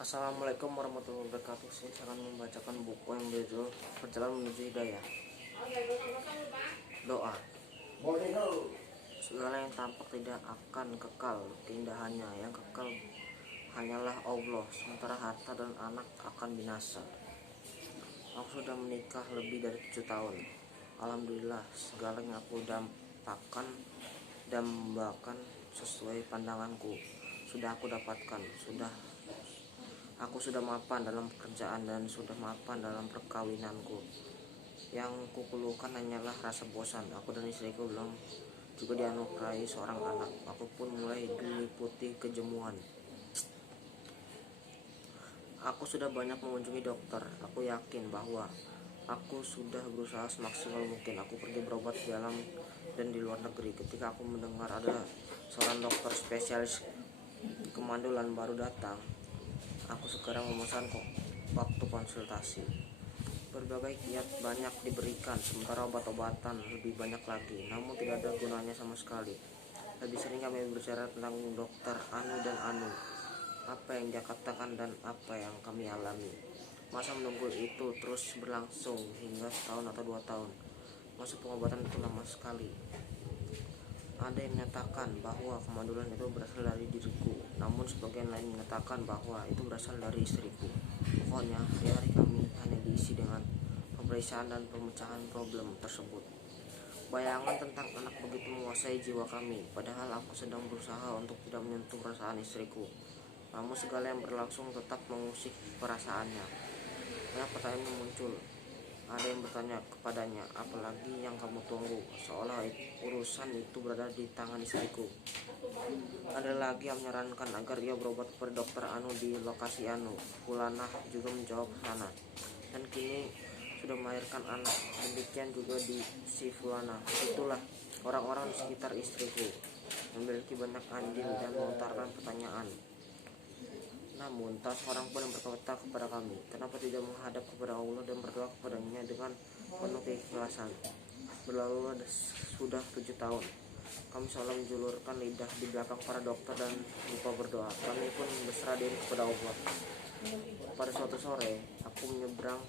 Assalamualaikum warahmatullahi wabarakatuh. Saya akan membacakan buku yang berjudul Perjalanan Menuju Hidayah. Doa. Segala yang tampak tidak akan kekal keindahannya, yang kekal hanyalah Allah, sementara harta dan anak akan binasa. Aku sudah menikah lebih dari 7 tahun. Alhamdulillah, segala yang aku dambakan sesuai pandanganku sudah aku dapatkan. Aku sudah mapan dalam pekerjaan dan sudah mapan dalam perkawinanku. Yang kukeluhkan hanyalah rasa bosan. Aku dan istriku belum juga dianugerahi seorang anak. Aku pun mulai diliputi kejemuan. Aku sudah banyak mengunjungi dokter. Aku yakin bahwa aku sudah berusaha semaksimal mungkin. Aku pergi berobat di dalam dan di luar negeri. Ketika aku mendengar ada seorang dokter spesialis kemandulan baru datang, aku segera memesan waktu konsultasi. Berbagai kiat banyak diberikan, sementara obat-obatan lebih banyak lagi, namun tidak ada gunanya sama sekali. Lebih sering kami berbicara tentang dokter Anu dan Anu, apa yang dia katakan dan apa yang kami alami. Masa menunggu itu terus berlangsung hingga setahun atau 2 tahun. Masa pengobatan itu lama sekali. Ada yang menyatakan bahwa kemandulan itu berasal dari diriku, namun sebagian lain menyatakan bahwa itu berasal dari istriku. Pokoknya hari-hari kami hanya diisi dengan pemeriksaan dan pemecahan problem tersebut. Bayangan tentang anak begitu menguasai jiwa kami, padahal aku sedang berusaha untuk tidak menyentuh perasaan istriku. Namun segala yang berlangsung tetap mengusik perasaannya. Banyak pertanyaan muncul. Ada yang bertanya kepadanya, apalagi yang kamu tunggu, seolah urusan itu berada di tangan istriku. Ada lagi yang menyarankan agar ia berobat kepada dokter Anu di lokasi Anu. Fulanah juga menjawab sana, dan kini sudah melahirkan anak. Demikian juga di si Fulanah. Itulah orang-orang di sekitar istriku, memiliki banyak andil dan melontarkan pertanyaan. Namun tak seorang pun yang berkata kepada kami, kenapa tidak menghadap kepada Allah dan berdoa kepadanya dengan penuh keikhlasan. Berlalu sudah 7 tahun. Kami selalu menjulurkan lidah di belakang para dokter dan lupa berdoa. Kami pun berserah diri kepada Allah. Pada suatu sore, aku menyeberang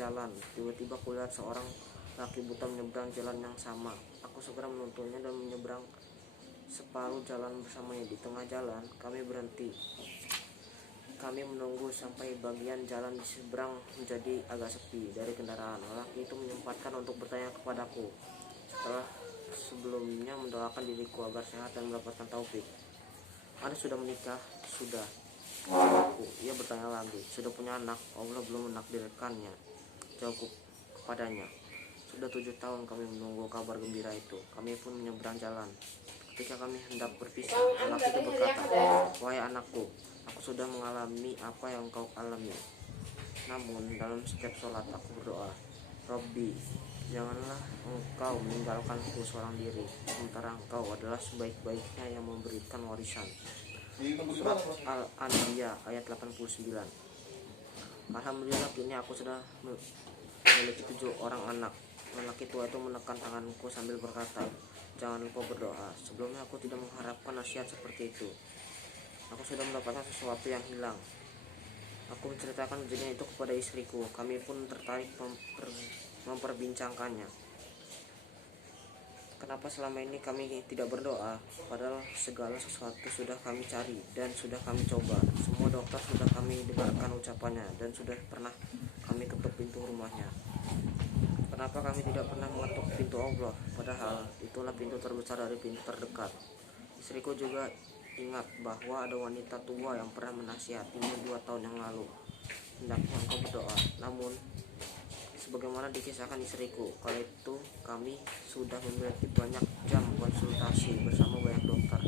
jalan. Tiba-tiba kulihat seorang laki buta menyeberang jalan yang sama. Aku segera menuntunnya dan menyeberang separuh jalan bersamanya. Di tengah jalan, kami berhenti. Kami menunggu sampai bagian jalan di seberang menjadi agak sepi dari kendaraan. Lelaki itu menyempatkan untuk bertanya kepadaku setelah sebelumnya mendoakan diriku agar sehat dan mendapatkan taufik. Anda sudah menikah? Sudah. Jawabku. Ia bertanya lagi, sudah punya anak? Allah belum menakdirkannya, jawabku kepadanya. Sudah 7 tahun kami menunggu kabar gembira itu. Kami pun menyeberang jalan. Ketika kami hendak berpisah, lelaki itu berkata, wahai anakku, aku sudah mengalami apa yang kau alami. Namun dalam setiap sholat aku berdoa, Robbi, janganlah engkau meninggalkanku seorang diri, sementara engkau adalah sebaik-baiknya yang memberikan warisan. Surat Al-Anbiya ayat 89. Alhamdulillah kini aku sudah memiliki 7 orang anak. Lelaki tua itu menekan tanganku sambil berkata, jangan lupa berdoa. Sebelumnya aku tidak mengharapkan nasihat seperti itu. Aku sudah mendapatkan sesuatu yang hilang. Aku menceritakan kejadian itu kepada istriku. Kami pun tertarik memperbincangkannya. Kenapa selama ini kami tidak berdoa? Padahal segala sesuatu sudah kami cari dan sudah kami coba. Semua dokter sudah kami dengarkan ucapannya dan sudah pernah kami ketuk pintu rumahnya. Kenapa kami tidak pernah mengetuk pintu Allah? Padahal itulah pintu terbesar dari pintu terdekat. Istriku juga ingat bahwa ada wanita tua yang pernah menasihatinya 2 tahun yang lalu. Hendaknya engkau berdoa. Namun, sebagaimana dikisahkan istriku, kala itu kami sudah memiliki banyak jam konsultasi bersama banyak dokter,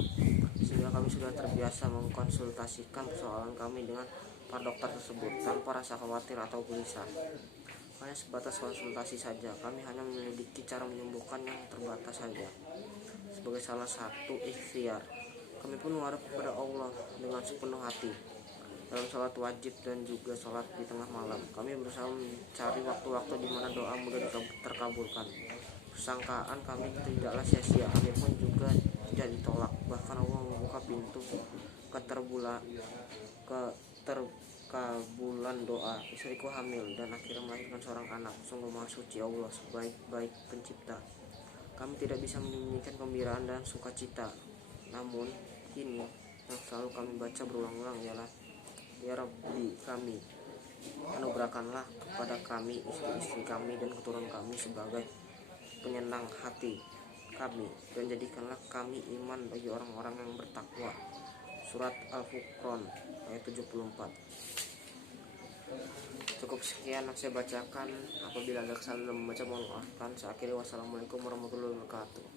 sehingga kami sudah terbiasa mengkonsultasikan persoalan kami dengan para dokter tersebut tanpa rasa khawatir atau gelisah. Hanya sebatas konsultasi saja, kami hanya menyelidiki cara menyembuhkan yang terbatas saja. Sebagai salah satu ikhtiar, kami pun menghadap kepada Allah dengan sepenuh hati. Dalam sholat wajib dan juga sholat di tengah malam, kami berusaha mencari waktu-waktu di mana doa mudah terkabulkan. Persangkaan kami tidaklah sia-sia, kami pun juga tidak ditolak. Bahkan Allah membuka pintu kabulan doa. Istriku hamil dan akhirnya melahirkan seorang anak. Sungguh maha suci Allah, sebaik-baik pencipta. Kami tidak bisa menyembunyikan gembiraan dan sukacita. Namun ini yang selalu kami baca berulang-ulang ialah, ya Rabbi kami, anugerahkanlah kepada kami istri-istri kami dan keturunan kami sebagai penyenang hati kami, dan jadikanlah kami iman bagi orang-orang yang bertakwa. Surat Al-Furqan ayat 74. Cukup sekian yang saya bacakan. Apabila ada kesalahan dalam membaca, mohon maafkan. Saya akhiri, wassalamualaikum warahmatullahi wabarakatuh.